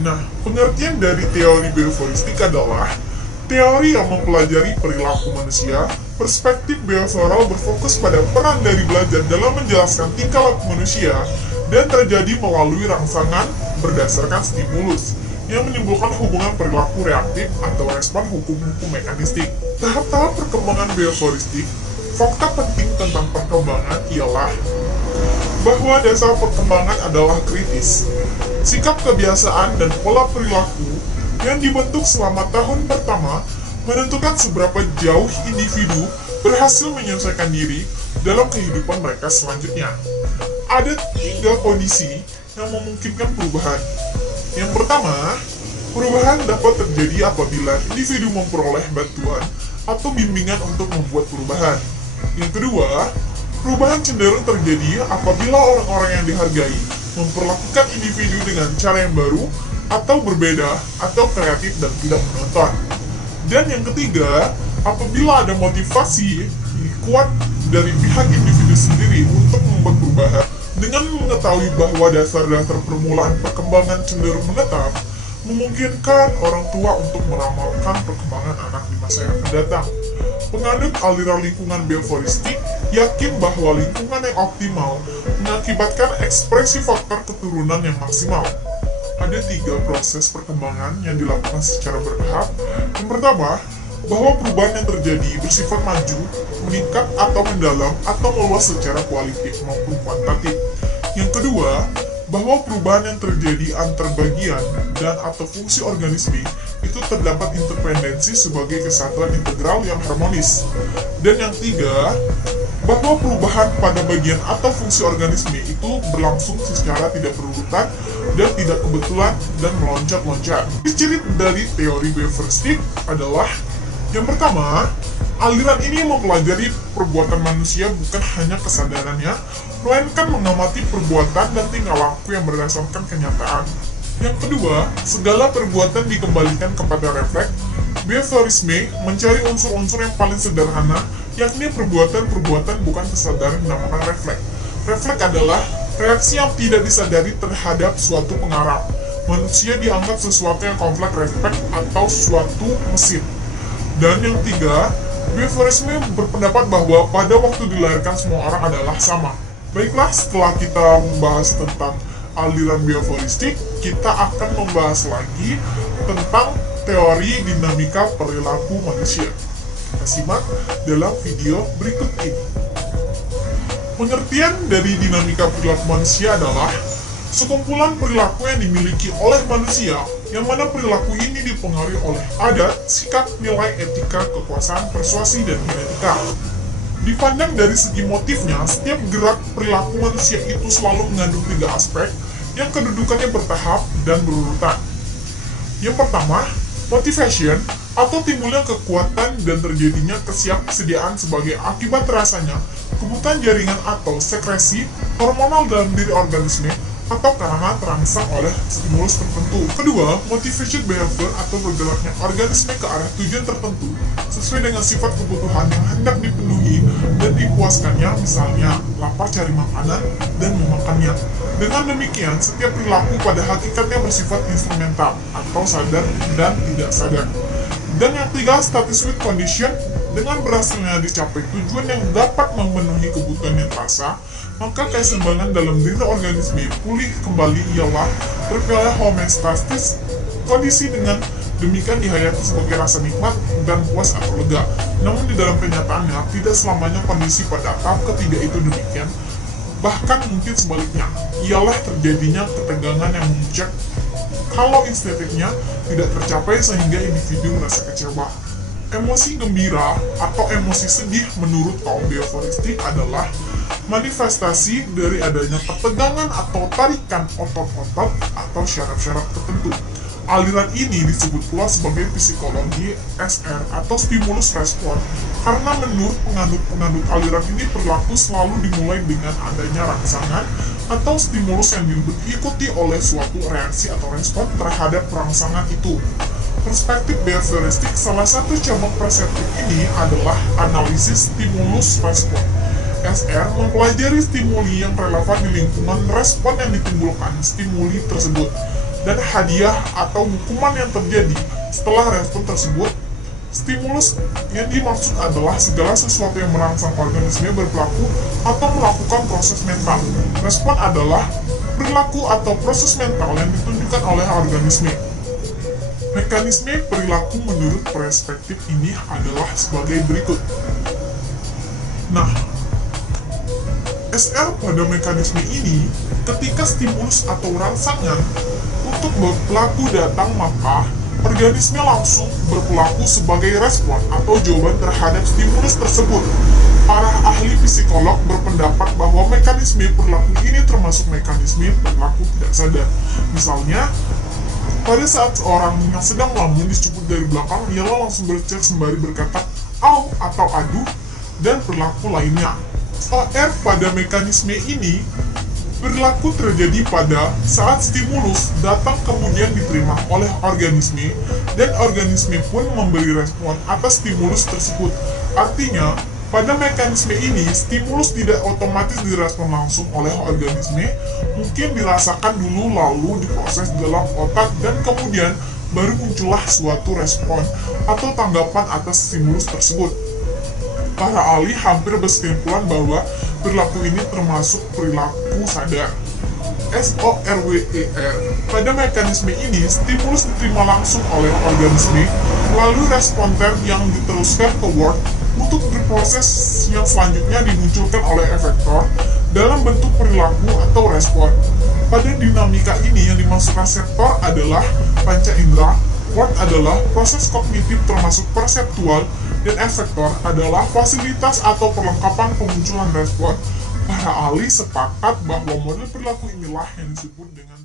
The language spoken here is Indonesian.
Nah, pengertian dari teori behavioristik adalah teori yang mempelajari perilaku manusia. Perspektif behavioral berfokus pada peran dari belajar dalam menjelaskan tingkah laku manusia dan terjadi melalui rangsangan berdasarkan stimulus yang menimbulkan hubungan perilaku reaktif atau respon hukum-hukum mekanistik. Tahap-tahap perkembangan behavioristik. Fakta penting tentang perkembangan ialah bahwa dasar perkembangan adalah kritis. Sikap kebiasaan dan pola perilaku yang dibentuk selama tahun pertama menentukan seberapa jauh individu berhasil menyelesaikan diri dalam kehidupan mereka selanjutnya. Ada 3 kondisi yang memungkinkan perubahan. Yang pertama, perubahan dapat terjadi apabila individu memperoleh bantuan atau bimbingan untuk membuat perubahan. Yang kedua, perubahan cenderung terjadi apabila orang-orang yang dihargai memperlakukan individu dengan cara yang baru atau berbeda atau kreatif dan tidak menonton. Dan yang ketiga, apabila ada motivasi kuat dari pihak individu sendiri untuk membuat perubahan. Dengan mengetahui bahwa dasar-dasar permulaan perkembangan cenderung menetap, memungkinkan orang tua untuk meramalkan perkembangan anak di masa yang akan datang. Penganut aliran lingkungan behavioristik yakin bahwa lingkungan yang optimal mengakibatkan ekspresi faktor keturunan yang maksimal. Ada 3 proses perkembangan yang dilakukan secara bertahap. Yang pertama, bahwa perubahan yang terjadi bersifat maju, meningkat atau mendalam atau meluas secara kualitatif maupun kuantitatif. Yang kedua, bahwa perubahan yang terjadi antar bagian dan atau fungsi organisme itu terdapat interdependensi sebagai kesatuan integral yang harmonis. Dan yang tiga, bahwa perubahan pada bagian atau fungsi organisme itu berlangsung secara tidak berurutan dan tidak kebetulan dan meloncat-loncat. Ciri dari teori behavioristik adalah yang pertama, aliran ini mempelajari perbuatan manusia bukan hanya kesadarannya, melainkan mengamati perbuatan dan tingkah laku yang berdasarkan kenyataan. Yang kedua, segala perbuatan dikembalikan kepada refleks. Behaviorisme mencari unsur-unsur yang paling sederhana, yakni perbuatan-perbuatan bukan kesadaran dinamakan refleks. Refleks adalah reaksi yang tidak disadari terhadap suatu pengarah. Manusia dianggap sesuatu yang kompleks refleks atau suatu mesin. Dan yang tiga, behaviorisme berpendapat bahwa pada waktu dilahirkan semua orang adalah sama. Baiklah, setelah kita membahas tentang aliran behavioristik, kita akan membahas lagi tentang teori dinamika perilaku manusia. Kita simak dalam video berikut ini. Pengertian dari dinamika perilaku manusia adalah sekumpulan perilaku yang dimiliki oleh manusia, yang mana perilaku ini dipengaruhi oleh adat, sikap, nilai, etika, kekuasaan, persuasi, dan genetika. Dipandang dari segi motifnya, setiap gerak perilaku manusia itu selalu mengandung 3 aspek yang kedudukannya bertahap dan berurutan. Yang pertama, motivation atau timbulnya kekuatan dan terjadinya kesiapsediaan sebagai akibat terasanya kebutuhan jaringan atau sekresi hormonal dalam diri organisme atau karena terangsang oleh stimulus tertentu. Kedua, motivation behavior atau bergeraknya organisme ke arah tujuan tertentu sesuai dengan sifat kebutuhan yang hendak dipenuhi dan dipuaskannya, misalnya lapar cari makanan dan memakannya. Dengan demikian, setiap perilaku pada hakikatnya bersifat instrumental atau sadar dan tidak sadar. Dan yang tiga, status with condition, dengan berhasilnya dicapai tujuan yang dapat memenuhi kebutuhan yang terasa, maka keseimbangan dalam diri organisme pulih kembali ialah terciptanya homeostasis. Kondisi dengan demikian dihayati sebagai rasa nikmat dan puas atau lega. Namun di dalam kenyataannya tidak selamanya kondisi pada tahap ketiga itu demikian. Bahkan mungkin sebaliknya, ialah terjadinya ketegangan yang memuncak kalau estetiknya tidak tercapai sehingga individu merasa kecewa. Emosi gembira atau emosi sedih menurut kaum behavioristik adalah manifestasi dari adanya ketegangan atau tarikan otot-otot atau syaraf-syaraf tertentu. Aliran ini disebut pula sebagai psikologi SR atau stimulus respon, karena menurut penganut aliran ini perilaku selalu dimulai dengan adanya rangsangan atau stimulus yang diikuti oleh suatu reaksi atau respon terhadap rangsangan itu. Perspektif behavioristik, salah satu cabang perseptif ini adalah analisis stimulus respon. SR mempelajari stimuli yang relevan di lingkungan respon yang ditimbulkan stimuli tersebut. dan hadiah atau hukuman yang terjadi setelah respon tersebut. Stimulus yang dimaksud adalah segala sesuatu yang merangsang organisme berperilaku atau melakukan proses mental. Respon adalah perilaku atau proses mental yang ditunjukkan oleh organisme. Mekanisme perilaku menurut perspektif ini adalah sebagai berikut. Nah, SR pada mekanisme ini, ketika stimulus atau rangsangan untuk berperilaku datang, maka organisme langsung berperilaku sebagai respon atau jawaban terhadap stimulus tersebut. Para ahli psikolog berpendapat bahwa mekanisme perilaku ini termasuk mekanisme perilaku tidak sadar. Misalnya, pada saat seorang yang sedang melamun dicubit dari belakang, ia langsung berteriak sembari berkata "au" atau "aduh" dan perilaku lainnya. OR pada mekanisme ini perilaku terjadi pada saat stimulus datang kemudian diterima oleh organisme dan organisme pun memberi respon atas stimulus tersebut. Artinya, pada mekanisme ini stimulus tidak otomatis direspon langsung oleh organisme, mungkin dirasakan dulu lalu diproses dalam otak dan kemudian baru muncullah suatu respon atau tanggapan atas stimulus tersebut. Para ahli hampir berkesimpulan bahwa perilaku ini termasuk perilaku sadar. SORWER. Pada mekanisme ini, stimulus diterima langsung oleh organisme melalui responden yang diteruskan ke word untuk diproses yang selanjutnya dimunculkan oleh efektor dalam bentuk perilaku atau respon. Pada dinamika ini yang dimaksud reseptor adalah panca indera, word adalah proses kognitif termasuk perseptual, dan efektor adalah fasilitas atau perlengkapan pemunculan respon. Para ahli sepakat bahwa model perilaku inilah yang disebut dengan